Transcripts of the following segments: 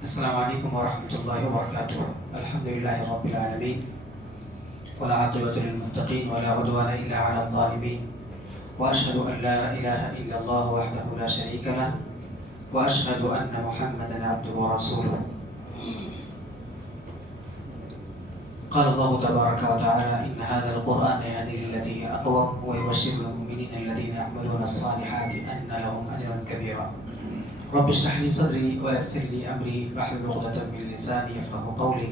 السلام علیکم ورحمۃ اللہ وبرکاتہ. الحمد للہ رب العالمین والعاقبۃ للمتقین ولا عدوان الا علی الظالمین واشهد ان لا الہ الا اللہ وحدہ لا شریک له واشهد ان محمدا عبده ورسوله. قال الله تبارك وتعالى ان هذا القرآن يهدي للتي هي اقوم ويبشر المؤمنين الذين يعملون الصالحات ان لهم اجرا كبيرا. رب اشرح لي صدري ويسر لي امري واحلل عقدة من لساني يفقهوا قولي.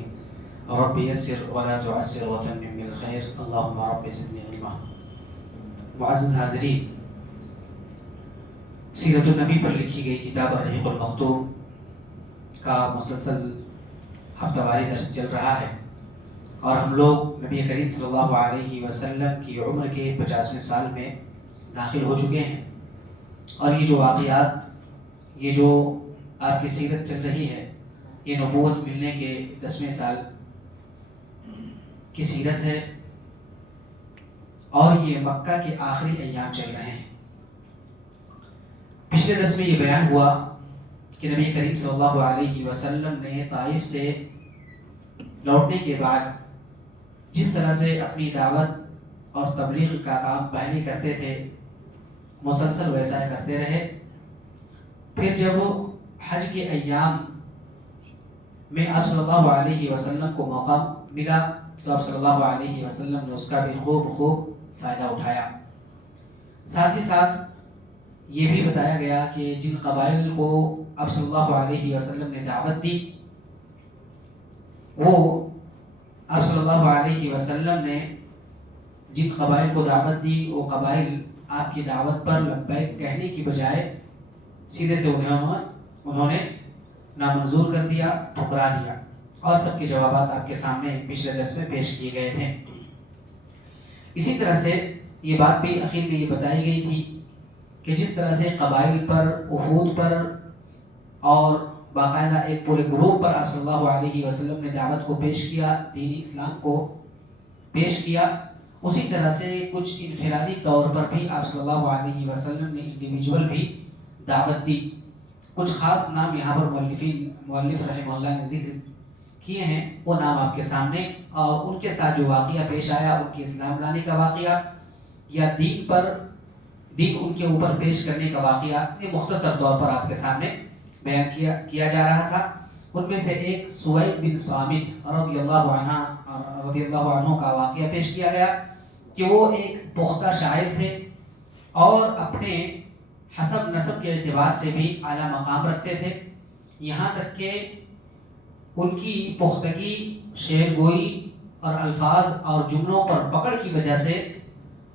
رب يسر ولا تعسر وتمم بالخير اللهم رب زدني علما. معزز حاضرین، سیرت النبی پر لکھی گئی کتاب الرحیق المختوم کا مسلسل ہفتہ واری درس چل رہا ہے، اور ہم لوگ نبی کریم صلی اللہ علیہ وسلم کی عمر کے 50ویں سال میں داخل ہو چکے ہیں، اور یہ جو واقعات، یہ جو آپ کی سیرت چل رہی ہے، یہ نبوت ملنے کے 10ویں سال کی سیرت ہے، اور یہ مکہ کے آخری ایام چل رہے ہیں. پچھلے درس میں یہ بیان ہوا کہ نبی کریم صلی اللہ علیہ وسلم نے طائف سے لوٹنے کے بعد جس طرح سے اپنی دعوت اور تبلیغ کا کام پہلے کرتے تھے، مسلسل ویسا کرتے رہے. پھر جب حج کے ایام میں آپ صلی اللہ علیہ وسلم کو موقع ملا تو آپ صلی اللہ علیہ وسلم نے اس کا بھی خوب فائدہ اٹھایا. ساتھ ہی ساتھ یہ بھی بتایا گیا کہ جن قبائل کو آپ صلی اللہ علیہ وسلم نے دعوت دی، وہ آپ صلی اللہ علیہ وسلم نے جن قبائل کو دعوت دی، وہ قبائل آپ کی دعوت پر لبیک کہنے کی بجائے سیدھے سے انہوں نے نامنظور کر دیا، ٹھکرا دیا، اور سب کے جوابات آپ کے سامنے پچھلے درس میں پیش کیے گئے تھے. اسی طرح سے یہ بات بھی اخیر میں یہ بتائی گئی تھی کہ جس طرح سے قبائل پر، وفود پر اور باقاعدہ ایک پورے گروپ پر آپ صلی اللہ علیہ وسلم نے دعوت کو پیش کیا، دین اسلام کو پیش کیا، اسی طرح سے کچھ انفرادی طور پر بھی آپ صلی اللہ علیہ وسلم نے انڈیویجول بھی دعوت دی. کچھ خاص نام یہاں پر مؤلف رحمہ اللہ نے ذکر کیے ہیں، وہ نام آپ کے سامنے، اور ان کے ساتھ جو واقعہ پیش آیا، ان کے اسلام لانے کا واقعہ یا دین ان کے اوپر پیش کرنے کا واقعہ، یہ مختصر طور پر آپ کے سامنے بیان کیا جا رہا تھا. ان میں سے ایک سوید بن صامت رضی اللہ عنہ کا واقعہ پیش کیا گیا کہ وہ ایک پختہ شاعر تھے، اور اپنے حسب نسب کے اعتبار سے بھی اعلیٰ مقام رکھتے تھے. یہاں تک کہ ان کی پختگی، شعر گوئی اور الفاظ اور جملوں پر پکڑ کی وجہ سے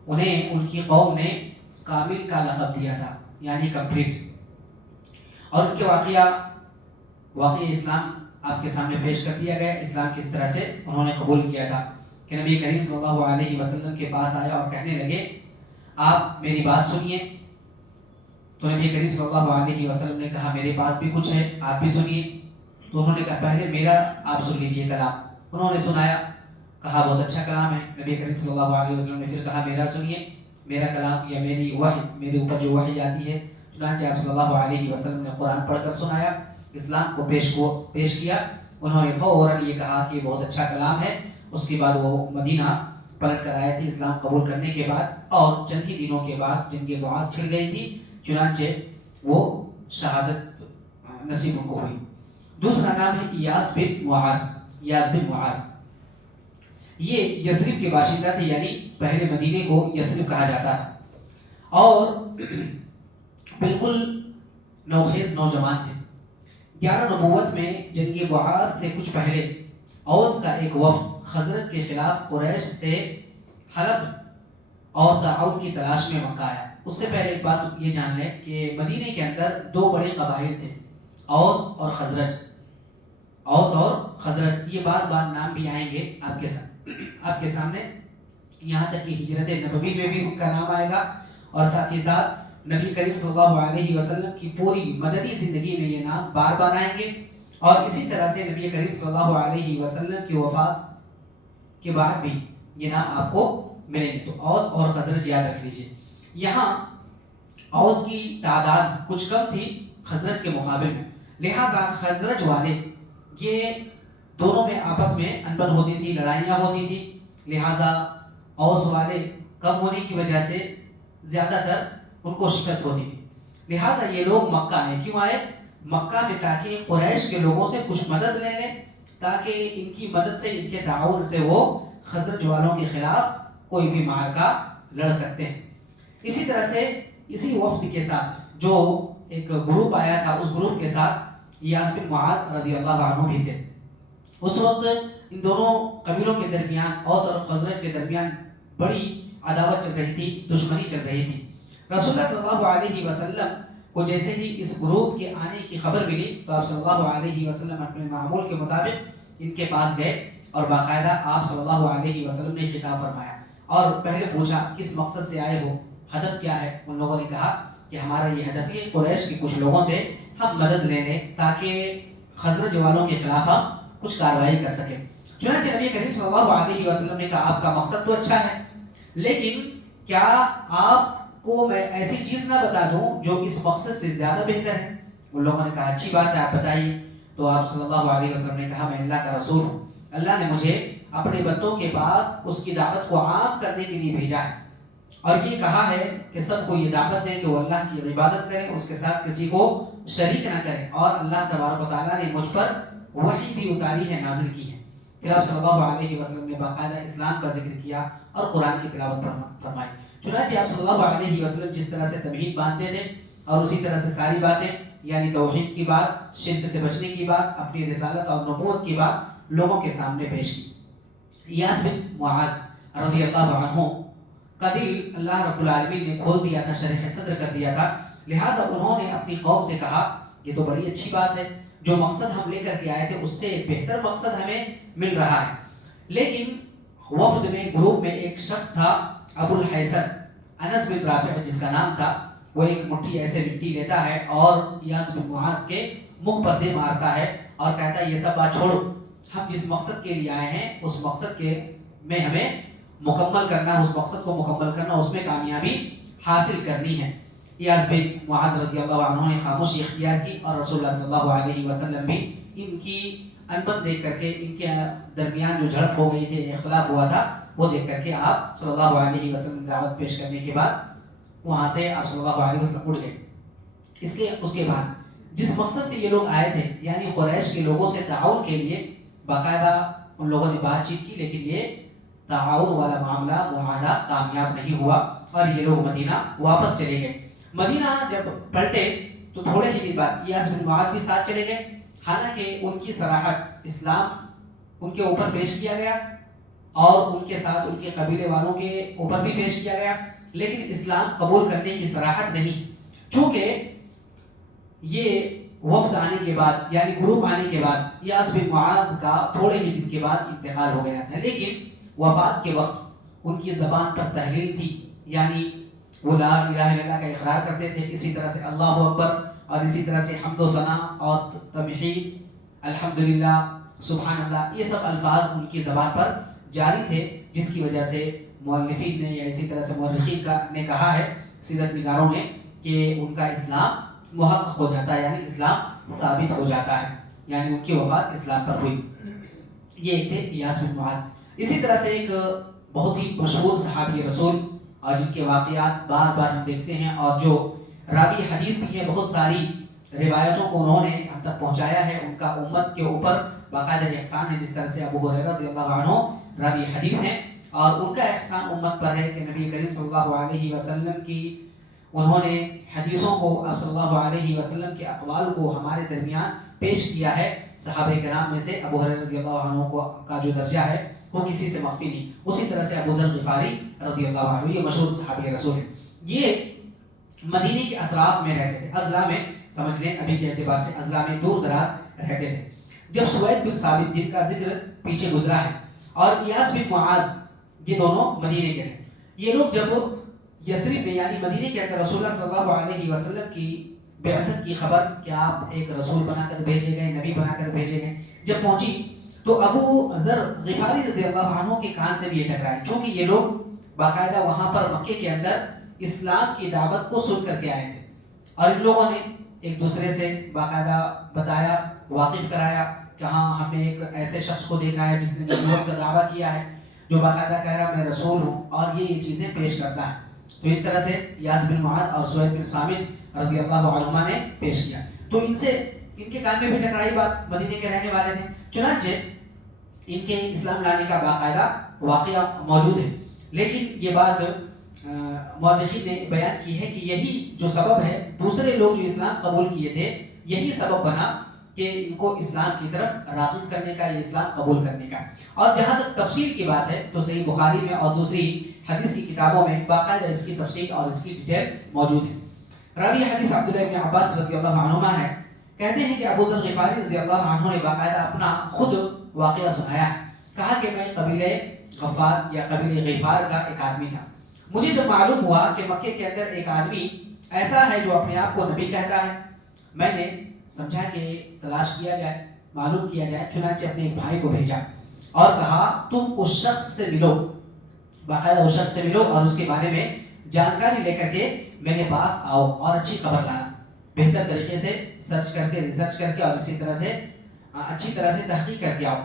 انہیں ان کی قوم نے کامل کا لقب دیا تھا، یعنی کمپلیٹ. اور ان کے واقعہ اسلام آپ کے سامنے پیش کر دیا گیا. اسلام کس طرح سے انہوں نے قبول کیا تھا کہ نبی کریم صلی اللہ علیہ وسلم کے پاس آیا اور کہنے لگے آپ میری بات سنیے. تو نبی کریم صلی اللہ علیہ وسلم نے کہا میرے پاس بھی کچھ ہے، آپ بھی سنیے. تو انہوں نے کہا پہلے میرا آپ سن لیجئے کلام. انہوں نے سنایا، کہا بہت اچھا کلام ہے. نبی کریم صلی اللہ علیہ وسلم نے پھر کہا میرا سنیے، میرا کلام یا میری وحی، میرے اوپر جو وحی آتی ہے. چنانچہ آپ صلی اللہ علیہ وسلم نے قرآن پڑھ کر سنایا، اسلام کو پیش کیا. انہوں نے فوراً یہ کہا کہ بہت اچھا کلام ہے. اس کے بعد وہ مدینہ پلٹ کر آئے تھے اسلام قبول کرنے کے بعد، اور چند ہی دنوں کے بعد جنگ بعث چھڑ گئی تھی، چنانچہ وہ شہادت نصیب ان کو ہوئی. دوسرا نام ہے ایاس بن معاذ. یہ یثرب کے باشندہ تھے، یعنی پہلے مدینے کو یثرب کہا جاتا ہے، اور بالکل نوخیز نوجوان تھے. 11 نبوت میں جنگ بعث سے کچھ پہلے اوس کا ایک وفد خزرج کے خلاف قریش سے حلف اور تعاون کی تلاش میں مکہ آیا. اس سے پہلے ایک بات یہ جان لیں کہ مدینے کے اندر 2 بڑے قبائل تھے، اوس اور خزرج. یہ بار نام بھی آئیں گے آپ کے سامنے. یہاں تک کہ ہجرت نبوی میں بھی ان کا نام آئے گا، اور ساتھ ہی ساتھ نبی کریم صلی اللہ علیہ وسلم کی پوری مدنی زندگی میں یہ نام بار آئیں گے. اور اسی طرح سے نبی کریم صلی اللہ علیہ وسلم کی وفات کے بعد بھی یہ نام آپ کو ملیں گے. تو اوس اور خزرج یاد رکھ لیجیے. یہاں اوس کی تعداد کچھ کم تھی خزرج کے مقابل میں، لہذا خزرج والے یہ دونوں میں آپس میں انبن ہوتی تھی، لڑائیاں ہوتی تھی، لہذا اوس والے کم ہونے کی وجہ سے زیادہ تر ان کو شکست ہوتی تھی۔ لہٰذا یہ لوگ مکہ آئے، کیوں آئے؟ مکہ میں تاکہ قریش کے لوگوں سے کچھ مدد لے لیں، تاکہ ان کی مدد سے، ان کے تعاون سے وہ خزرج والوں کے خلاف کوئی بھی معرکہ لڑ سکتے ہیں۔ اسی طرح سے اسی وفد کے ساتھ جو ایک گروپ آیا تھا، اس گروپ کے ساتھ یاس بن معاذ رضی اللہ عنہ بھی تھے۔ اس وقت ان دونوں قبیلوں کے درمیان، اوس اور خزرج کے درمیان بڑی عداوت چل رہی تھی، دشمنی چل رہی تھی۔ رسول اللہ صلی اللہ علیہ وسلم کو جیسے ہی اس گروپ کے آنے کی خبر ملی تو آپ صلی اللہ علیہ وسلم اپنے معمول کے مطابق ان کے پاس گئے اور باقاعدہ آپ صلی اللہ علیہ وسلم نے خطاب فرمایا اور پہلے پوچھا کس مقصد سے آئے ہو، ہدف کیا ہے؟ ان لوگوں نے کہا کہ ہمارا یہ ہدف ہے قریش کے کچھ لوگوں سے ہم مدد لے لیں تاکہ خزرج والوں کے خلاف ہم کچھ کارروائی کر سکیں۔ چنانچہ نبی کریم صلی اللہ علیہ وسلم نے کہا آپ کا مقصد تو اچھا ہے، لیکن کیا آپ کو میں ایسی چیز نہ بتا دوں جو اس مقصد سے زیادہ بہتر ہے؟ ان لوگوں نے کہا اچھی بات ہے، آپ بتائیے۔ تو آپ صلی اللہ علیہ وسلم نے کہا میں اللہ کا رسول ہوں، اللہ نے مجھے اپنے بندوں کے پاس اس کی دعوت کو عام کرنے کے لیے بھیجا ہے، اور یہ کہا ہے کہ سب کو یہ دعوت دیں کہ وہ اللہ کی عبادت کریں، اس کے ساتھ کسی کو شریک نہ کریں، اور اللہ تبارک و تعالیٰ نے مجھ پر وحی بھی اتاری ہے، نازل کی ہے۔ پھر آپ صلی اللہ علیہ وسلم نے باقاعدہ اسلام کا ذکر کیا اور قرآن کی تلاوت فرمائی۔ چنانچہ آپ صلی اللہ علیہ وسلم جس طرح سے تمہید باندھتے تھے اور اسی طرح سے ساری باتیں، یعنی توحید کی بات، شرک سے بچنے کی بات، اپنی رسالت اور نبوت کی بات لوگوں کے سامنے پیش کی۔ یاس بن معاذ رضی اللہ عنہ کا دل اللہ رب العالمین نے کھول دیا تھا، شرح صدر کر دیا تھا، لہٰذا انہوں نے اپنی قوم سے کہا یہ تو بڑی اچھی بات ہے، جو مقصد ہم لے کر کے آئے تھے اس سے ایک بہتر مقصد ہمیں مل رہا ہے۔ لیکن وفد میں، گروپ میں ایک شخص تھا ابو الحیثر، انس بن رافع جس کا نام تھا، وہ ایک مٹھی ایسے مٹی لیتا ہے اور یاس بن معاذ کے منہ پر دے مارتا ہے اور کہتا ہے یہ سب بات چھوڑو، ہم جس مقصد کے لیے آئے ہیں اس مقصد کے میں ہمیں مکمل کرنا، اس مقصد کو مکمل کرنا، اس میں کامیابی حاصل کرنی ہے۔ یاس بن معاذ رضی اللہ عنہ نے خاموشی اختیار کی اور رسول اللہ صلی اللہ علیہ وسلم بھی ان کی انبن دیکھ کر کے، ان کے درمیان جو جھڑپ ہو گئی تھی، اختلاف ہوا تھا، وہ دیکھ کر کے آپ صلی اللہ علیہ وسلم دعوت پیش کرنے کے بعد وہاں سے آپ صلی اللہ علیہ وسلم اٹھ گئے۔ اس کے بعد جس مقصد سے یہ لوگ آئے تھے، یعنی قریش کے لوگوں سے تعاون کے لیے، باقاعدہ ان لوگوں نے بات چیت کی، لیکن یہ تعاون والا معاملہ، معاہدہ کامیاب نہیں ہوا اور یہ لوگ مدینہ واپس چلے گئے۔ مدینہ جب پلٹے تو تھوڑے ہی دن بعد یاس بن معاذ بھی ساتھ چلے گئے، حالانکہ ان کی صراحت اسلام ان کے اوپر پیش کیا گیا اور ان کے ساتھ ان کے قبیلے والوں کے اوپر بھی پیش کیا گیا، لیکن اسلام قبول کرنے کی صراحت نہیں، چونکہ یہ وفد آنے کے بعد، یعنی گروپ آنے کے بعد یاس بن معاذ کا تھوڑے ہی دن کے بعد انتقال ہو گیا تھا، لیکن وفات کے وقت ان کی زبان پر تحلیل تھی، یعنی وہ لا الہ الا اللہ کا اقرار کرتے تھے، اسی طرح سے اللہ اکبر اور اسی طرح سے حمد و ثنا اور تمحید، الحمدللہ، سبحان اللہ، یہ سب الفاظ ان کی زبان پر جاری تھے، جس کی وجہ سے مؤلفین نے یا اسی طرح سے مورخین نے کہا ہے، سیرت نگاروں نے، کہ ان کا اسلام محقق ہو جاتا ہے، یعنی اسلام ثابت ہو جاتا ہے، یعنی ان کی وفات اسلام پر ہوئی۔ یہ ایک تھے یاس بن معاذ۔ اسی طرح سے ایک بہت ہی مشہور صحابی رسول اور جن کے واقعات بار بار ہم دیکھتے ہیں اور جو راوی حدیث بھی ہے، بہت ساری روایتوں کو انہوں نے ہم تک پہنچایا ہے، ان کا امت کے اوپر باقاعدہ احسان ہے، جس طرح سے ابو ہریرہ رضی اللہ عنہ راوی حدیث ہیں، اور ان کا احسان امت پر ہے کہ نبی کریم صلی اللہ علیہ وسلم کی انہوں نے حدیثوں کو، آپ صلی اللہ علیہ وسلم کے اقوال کو ہمارے درمیان پیش کیا ہے۔ صحابہ کرام میں سے ابو ہریرہ رضی اللہ عنہ کا جو درجہ ہے وہ کسی سے مخفی نہیں، اسی طرح سے ابو ذر غفاری رضی اللہ عنہ، یہ مشہور صحابی رسول ہیں، یہ مدینے کے اطراف میں رہتے تھے، اضلاع میں، سمجھ لیں ابھی کے اعتبار سے اضلاع میں دور دراز رہتے تھے۔ جب سوید بن ثابت جن کا ذکر پیچھے گزرا ہے اور یاس بن معاذ، یہ دونوں مدینے کے تھے، یہ لوگ جب یثرب میں یعنی مدینے کے اندر رسول اللہ صلی اللہ علیہ وسلم کی بعثت کی خبر کہ آپ ایک رسول بنا کر بھیجے گئے، نبی بنا کر بھیجے گئے، جب پہنچی تو ابو ذر غفاری رضی اللہ عنہ کے کان سے بھی یہ ٹکرائی، چونکہ یہ لوگ باقاعدہ وہاں پر مکے کے اندر اسلام کی دعوت کو سن کر کے آئے تھے، اور ان لوگوں نے ایک دوسرے سے باقاعدہ بتایا، واقف کرایا کہ ہاں ہم نے ایک ایسے شخص کو دیکھا ہے جس نے نبوت کا دعویٰ کیا ہے، جو باقاعدہ کہہ رہا میں رسول ہوں اور یہ چیزیں پیش کرتا ہے۔ تو اس طرح سے یاس بن معاذ اور سہیل بن صامت رضی اللہ عنہما نے پیش کیا۔ تو ان سے ان کے کان میں بھی ٹکرائی بات، مدینے کے رہنے والے تھے، چنانچہ ان کے اسلام لانے کا باقاعدہ واقعہ موجود ہے، لیکن یہ بات مورخین نے بیان کی ہے کہ یہی جو سبب ہے، دوسرے لوگ جو اسلام قبول کیے تھے، یہی سبب بنا کہ ان کو اسلام کی طرف راغب کرنے کا، یہ اسلام قبول کرنے کا۔ اور جہاں تک تفصیل کی بات ہے تو صحیح بخاری میں اور دوسری حدیث کی کتابوں میں باقاعدہ اس کی تفصیل اور اس کی ڈیٹیل موجود ہے۔ راوی حدیث عبداللہ بن عباس رضی اللہ عنہما ہے، کہتے ہیں کہ ابو ذر غفاری رضی اللہ عنہ نے باقاعدہ اپنا خود واقعہ سنایا ہے، کہا کہ میں قبیلہ غفار یا قبیلہ غفار کا ایک آدمی تھا۔ مجھے جب معلوم ہوا کہ مکے کے اندر ایک آدمی ایسا ہے جو اپنے آپ کو نبی کہتا ہے، میں نے سمجھا کہ تلاش کیا جائے، معلوم کیا جائے، چنانچہ اپنے ایک بھائی کو بھیجا اور کہا تم اس شخص سے ملو، باقاعدہ اس شخص سے ملو اور اس کے بارے میں جانکاری لے کر کے میرے پاس آؤ اور اچھی خبر لانا، بہتر طریقے سے سرچ کر کے، ریسرچ کر کے اور اسی طرح سے اچھی طرح سے تحقیق کر کے آؤ۔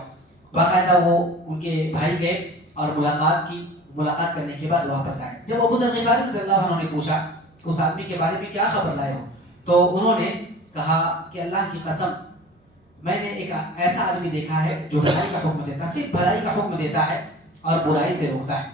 باقاعدہ وہ ان کے بھائی گئے اور ملاقات کرنے کے بعد واپس آئے۔ جب ابو ذر غفاری رضی اللہ عنہ نے پوچھا اس آدمی کے بارے میں کیا خبر لائے ہو، تو انہوں نے کہا کہ اللہ کی قسم میں نے ایک ایسا آدمی دیکھا ہے جو بھلائی کا حکم دیتا، صرف بھلائی کا حکم دیتا ہے اور برائی سے روکتا ہے،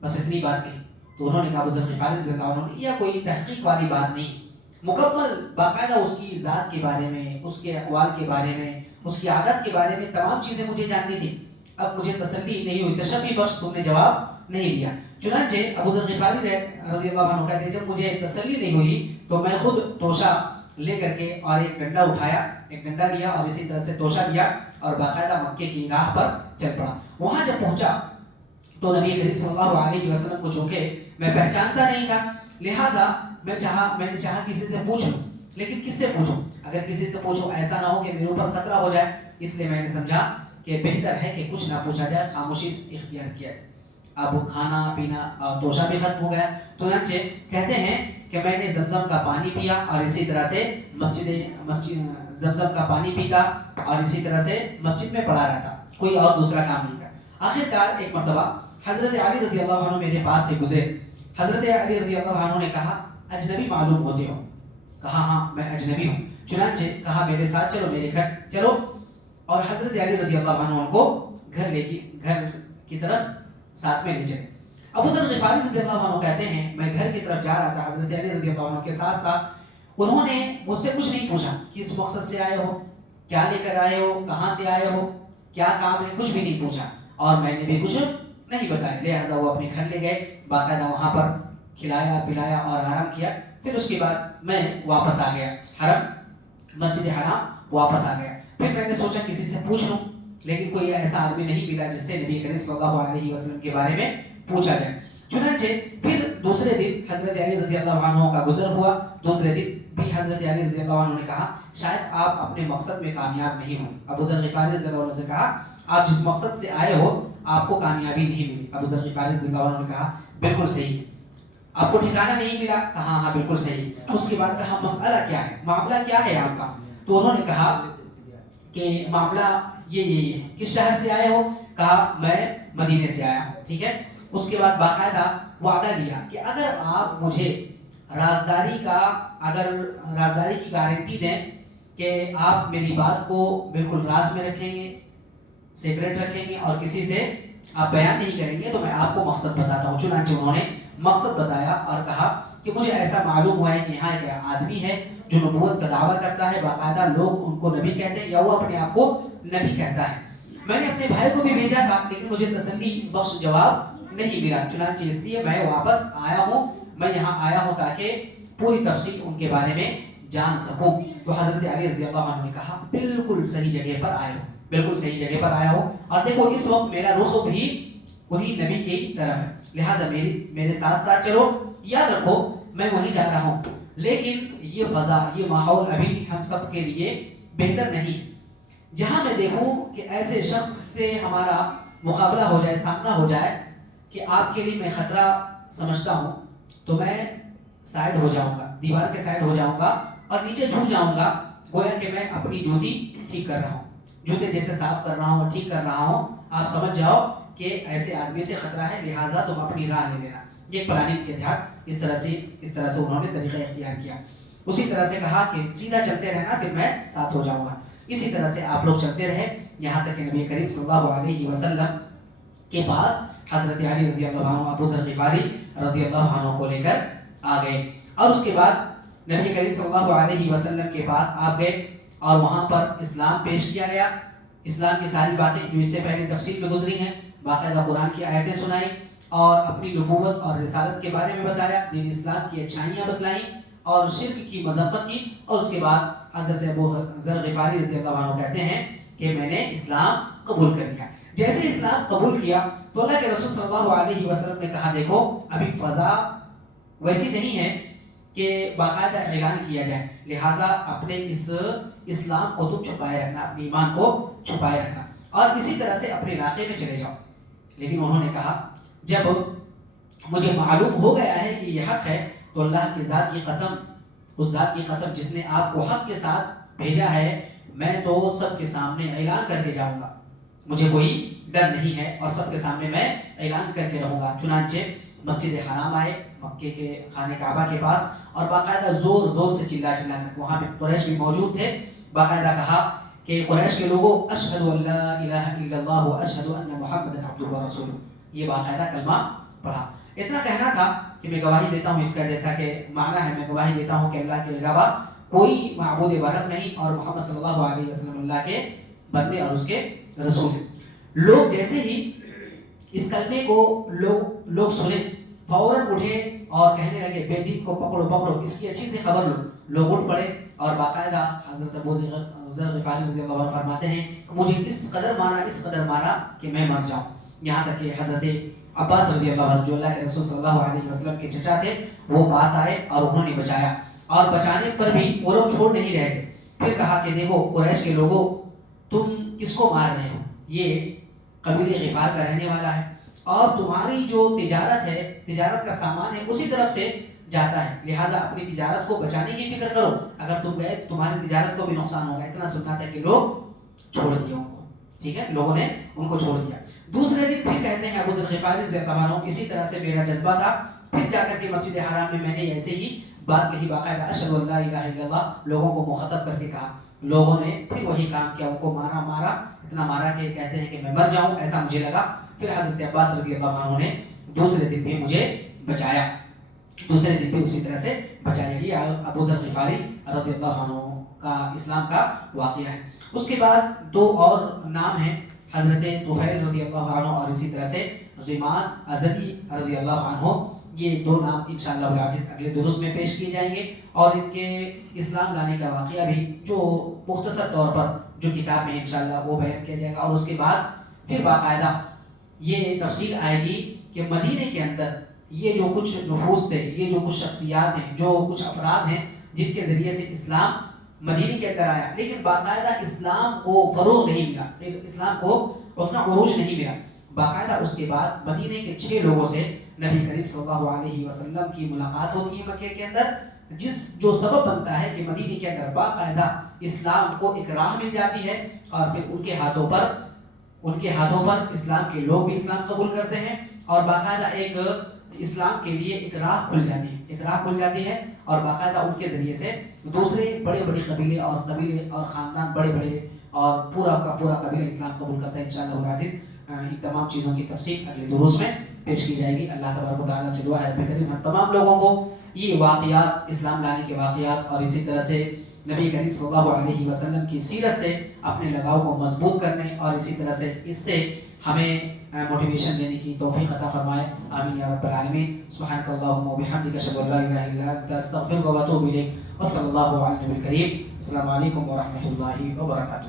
بس اتنی بات کہی۔ تو انہوں نے کہا ابو ذر غفاری رضی اللہ عنہ نے یہ کوئی تحقیق والی بات نہیں، مکمل باقاعدہ اس کی ذات کے بارے میں، اس کے اقوال کے بارے میں، اس کی عادت کے بارے میں تمام چیزیں مجھے جاننی تھی۔ اب مجھے تسلی نہیں ہوئی، تشفی بخش تم نے جواب نہیں دیا۔ چنانچہ ابو ذر غفاری رضی اللہ عنہ کہتے ہیں جب مجھے تسلی نہیں ہوئی تو میں خود توشہ لے کر کے اور ایک ڈنڈا اٹھایا، ایک ڈنڈا لیا اور اسی طرح سے توشہ لیا اور باقاعدہ مکے کی راہ پر چل پڑا۔ وہاں جب پہنچا تو نبی کریم صلی اللہ علیہ وسلم کو چونکہ میں پہچانتا نہیں تھا، لہٰذا میں نے چاہا کسی سے پوچھ لوں، لیکن کس سے پوچھوں؟ اگر کسی سے پوچھوں ایسا نہ ہو کہ میرے اوپر خطرہ ہو جائے، اس لیے میں نے سمجھا کہ بہتر ہے کہ کچھ نہ پوچھا جائے، خاموشی اختیار کیا جائے۔ اب کھانا پینا اور توشہ بھی ختم ہو گیا، چنانچہ کہتے ہیں کہ میں نے زمزم کا پانی پیا اور اسی طرح سے مسجد زمزم کا پانی پیتا اور اسی طرح سے مسجد میں پڑا رہتا، کوئی اور دوسرا کام نہیں تھا۔ آخر کار ایک مرتبہ حضرت علی رضی اللہ عنہ میرے پاس سے گزرے۔ حضرت علی رضی اللہ عنہ نے کہا اجنبی معلوم ہوتے ہو؟ کہا ہاں میں اجنبی ہوں۔ چنانچہ کہا میرے ساتھ چلو، میرے گھر چلو، اور حضرت علی رضی اللہ عنہ ان کو گھر کی طرف ساتھ میں لے چلے۔ ابو ذر غفاری رضی اللہ عنہ کہتے ہیں میں گھر کی طرف جا رہا تھا، حضرت علی رضی اللہ عنہ کے ساتھ ساتھ انہوں نے مجھ سے کچھ نہیں پوچھا کہ اس مقصد سے آئے ہو، کیا لے کر آئے ہو، کہاں سے آئے ہو، کیا کام ہے، کچھ بھی نہیں پوچھا اور میں نے بھی کچھ نہیں بتایا۔ لہٰذا وہ اپنے گھر لے گئے، باقاعدہ وہاں پر کھلایا پلایا اور آرام کیا۔ پھر اس کے بعد میں واپس آ گیا حرم، مسجد حرام واپس آ گیا۔ پھر میں نے سوچا کسی سے پوچھ لوں، لیکن کوئی ایسا آدمی نہیں ملا جس سے نبی کریم صلی اللہ علیہ وسلم کے بارے میں پوچھا جائے۔ چنانچہ پھر دوسرے دن حضرت علی رضی اللہ عنہ کا گزر ہوا، دوسرے دن بھی حضرت علی رضی اللہ عنہ نے کہا شاید آپ اپنے مقصد میں کامیاب نہیں ہوئے۔ ابو ذر غفاری رضی اللہ عنہ سے کہا آپ جس مقصد سے آئے ہو آپ کو کامیابی نہیں ملی۔ ابو ذر غفاری رضی اللہ عنہ نے کہا بالکل صحیح، آپ کو ٹھکانہ نہیں ملا؟ کہا ہاں بالکل صحیح۔ اس کے بعد کہا مسئلہ کیا ہے، معاملہ کیا ہے آپ کا؟ تو انہوں نے کہا کہ معاملہ یہ ہے۔ کس شہر سے آئے ہو؟ کہا میں مدینے سے آیا ہوں، ٹھیک ہے۔ اس کے بعد باقاعدہ وعدہ لیا کہ اگر آپ مجھے رازداری کی گارنٹی دیں کہ آپ میری بات کو بالکل راز میں رکھیں گے، سیکرٹ رکھیں گے اور کسی سے آپ بیان نہیں کریں گے تو میں آپ کو مقصد بتاتا ہوں۔ چنانچہ انہوں نے مقصد بتایا اور کہا کہ مجھے ایسا معلوم ہوا ہے کہ یہاں ایک آدمی ہے جو نبوت کا دعویٰ کرتا ہے، باقاعدہ لوگ ان کو نبی کہتے ہیں یا وہ اپنے آپ کو نبی کہتا ہے۔ میں نے اپنے بھائی کو بھی بھیجا تھا لیکن مجھے تسلی بخش جواب نہیں ملا، چنانچہ اس لیے میں واپس آیا ہوں، میں یہاں آیا ہوں تاکہ پوری تفصیل ان کے بارے میں جان سکوں۔ تو حضرت علی رضی اللہ عنہ نے کہا بالکل صحیح جگہ پر آئے ہو، بالکل صحیح جگہ پر آیا ہو، اور دیکھو اس وقت میرا رخ بھی انہی نبی کی طرف ہے، لہٰذا میرے ساتھ ساتھ چلو، یاد رکھو میں وہیں جا رہا ہوں، لیکن یہ فضا، یہ ماحول ابھی ہم سب کے لیے بہتر نہیں۔ جہاں میں دیکھوں کہ ایسے شخص سے ہمارا مقابلہ ہو جائے، سامنا ہو جائے کہ آپ کے لیے میں خطرہ سمجھتا ہوں، تو میں سائڈ ہو جاؤں گا، دیوار کے سائڈ ہو جاؤں گا اور نیچے جھک جاؤں گا گویا کہ میں اپنی جوتی ٹھیک کر رہا ہوں، جوتے جیسے صاف کر رہا ہوں اور ٹھیک کر رہا ہوں، آپ سمجھ جاؤ کہ ایسے آدمی سے خطرہ ہے، لہٰذا تم اپنی راہ لے لینا۔ یہ پلاننگ کے تحت اس طرح سے انہوں نے طریقہ اختیار کیا۔ اسی طرح سے کہا کہ سیدھا چلتے رہنا، پھر میں ساتھ ہو جاؤں گا۔ اسی طرح سے آپ لوگ چلتے رہے یہاں تک کہ نبی کریم صلی اللہ علیہ وسلم کے پاس حضرت علی رضی اللہ عنہ، ابو ذر غفاری رضی اللہ عنہ کو لے کر آ گئے، اور اس کے بعد نبی کریم صلی اللہ علیہ وسلم کے پاس آپ گئے اور وہاں پر اسلام پیش کیا گیا۔ اسلام کی ساری باتیں جو اس سے پہلے تفصیل میں گزری ہیں، باقاعدہ قرآن کی آیتیں سنائیں اور اپنی نبوت اور رسالت کے بارے میں بتایا، دین اسلام کی اچھائیاں بتلائیں اور شرک کی مذمت کی، اور اس کے بعد حضرت ابو ذر غفاری رضی اللہ عنہ کہتے ہیں کہ میں نے اسلام قبول کر لیا۔ جیسے اسلام قبول کیا تو اللہ کے رسول صلی اللہ علیہ وسلم نے کہا دیکھو ابھی فضا ویسی نہیں ہے کہ باقاعدہ اعلان کیا جائے، لہٰذا اپنے اس اسلام کو تم چھپائے رکھنا، اپنے ایمان کو چھپائے رکھنا، اور اسی طرح سے اپنے علاقے میں چلے جاؤ۔ لیکن انہوں نے کہا جب مجھے معلوم ہو گیا ہے کہ یہ حق ہے تو اللہ کی ذات کی قسم، اس ذات کی قسم جس نے آپ کو حق کے ساتھ بھیجا ہے، میں تو سب کے سامنے اعلان کر کے جاؤں گا، مجھے کوئی ڈر نہیں ہے اور سب کے سامنے میں اعلان کر کے رہوں گا۔ چنانچہ مسجد حرام آئے، مکے کے خانہ کعبہ کے پاس، اور باقاعدہ زور زور سے چلا کر، وہاں پہ قریش بھی موجود تھے، باقاعدہ کہا کہ قریش کے لوگوں اشہد ان لا الہ الا اللہ و اشہد ان محمد عبدہ و رسولہ، یہ باقاعدہ کلمہ پڑھا۔ اتنا کہنا تھا کہ میں گواہی دیتا ہوں، اس کا جیسا کہ معنی ہے، میں گواہی دیتا ہوں کہ اللہ کے علاوہ کوئی معبود برحق نہیں اور محمد صلی اللہ علیہ وسلم اللہ کے بندے اور اس کے رسول ہیں۔ لوگ جیسے ہی اس کلمے کو لوگ سنے فوراً اٹھے اور کہنے لگے بے دین کو پکڑو پکڑو، اس کی اچھی سے خبر لو۔ لوگ اٹھ پڑے اور باقاعدہ حضرت ابو ذر غفاری رضی اللہ عنہ فرماتے ہیں کہ مجھے اس قدر مارا کہ میں مر جاؤں، یہاں تک کہ حضرت عباس رضی اللہ عنہ جو اللہ کے رسول صلی اللہ علیہ وسلم کے چچا تھے وہ پاس آئے اور انہوں نے بچایا، اور بچانے پر بھی وہ لوگ چھوڑ نہیں رہے تھے۔ پھر کہا کہ دیکھو قریش کے لوگوں تم کس کو مار رہے ہو، یہ قبیلہ غفار کا رہنے والا ہے اور تمہاری جو تجارت ہے، تجارت کا سامان ہے اسی طرف سے جاتا ہے، لہٰذا اپنی تجارت کو بچانے کی فکر کرو، اگر تم گئے تو تمہاری تجارت کو بھی نقصان ہوگا۔ اتنا سننا تھا کہ لوگ چھوڑ دیے ان کو، ٹھیک ہے، لوگوں نے ان کو چھوڑ دیا۔ دوسرے دن پھر کہتے ہیں ابو ذر غفاری رضی اللہ عنہ اسی طرح سے میرا جذبہ تھا، پھر جا کر کے مسجد حرام میں نے ایسے ہی بات کہی، باقاعدہ اشہد ان لا الہ الا اللہ لوگوں کو مخاطب کر کے کہا۔ لوگوں نے پھر وہی کام کیا، ان کو مارا، اتنا مارا کہ کہتے ہیں کہ میں مر جاؤں ایسا مجھے لگا۔ پھر حضرت عباس رضی اللہ عنہ نے دوسرے دن بھی مجھے بچایا، دوسرے دن بھی اسی طرح سے بچایا۔ یہ ابو ذر غفاری رضی اللہ عنہ کا اسلام کا واقعہ ہے۔ اس کے بعد دو اور نام ہیں، حضرت طفیل رضی اللہ عنہ اور اسی طرح سے غمان ازدی رضی اللہ عنہ، یہ دو نام انشاءاللہ العزیز اگلے دروس میں پیش کیے جائیں گے، اور ان کے اسلام لانے کا واقعہ بھی جو مختصر طور پر جو کتاب میں انشاءاللہ وہ بیان کیا جائے گا، اور اس کے بعد پھر باقاعدہ یہ تفصیل آئے گی کہ مدینے کے اندر یہ جو کچھ نفوس تھے، یہ جو کچھ شخصیات ہیں، جو کچھ افراد ہیں جن کے ذریعے سے اسلام مدینے کے اندر آیا، لیکن باقاعدہ اسلام کو فروغ نہیں ملا، اسلام کو اتنا عروج نہیں ملا۔ باقاعدہ اس کے بعد مدینے کے 6 لوگوں سے نبی کریم صلی اللہ علیہ وسلم کی ملاقات ہوتی ہے مکے کے اندر، جو سبب بنتا ہے کہ مدینے کے اندر باقاعدہ اسلام کو ایک راہ مل جاتی ہے، اور پھر ان کے ہاتھوں پر اسلام کے لوگ بھی اسلام قبول کرتے ہیں، اور باقاعدہ ایک اسلام کے لیے ایک راہ کھل جاتی ہے، اور باقاعدہ ان کے ذریعے سے دوسرے بڑے قبیلے اور خاندان بڑے اور پورا کا پورا قبیلہ اسلام قبول کرتا ہے۔ انشاءاللہ العزیز ان تمام چیزوں کی تفصیل اگلے دروس میں پیش کی جائے گی۔ اللہ تبارک و تعالیٰ سے دعا ہے رب کریم ہم تمام لوگوں کو یہ واقعات، اسلام لانے کے واقعات اور اسی طرح سے نبی کریم صلی اللہ علیہ وسلم کی سیرت سے اپنے لگاؤ کو مضبوط کرنے اور اسی طرح سے اس سے ہمیں موٹیویشن دینے کی توفیق عطا فرمائے، آمین یا رب العالمین۔ سبحانک اللہم و بحمدک، اشہد ان لا الہ الا انت، استغفرک و اتوب الیک، وصلی اللہ علی النبی الکریم۔ السلام علیکم و رحمۃ اللہ وبرکاتہ۔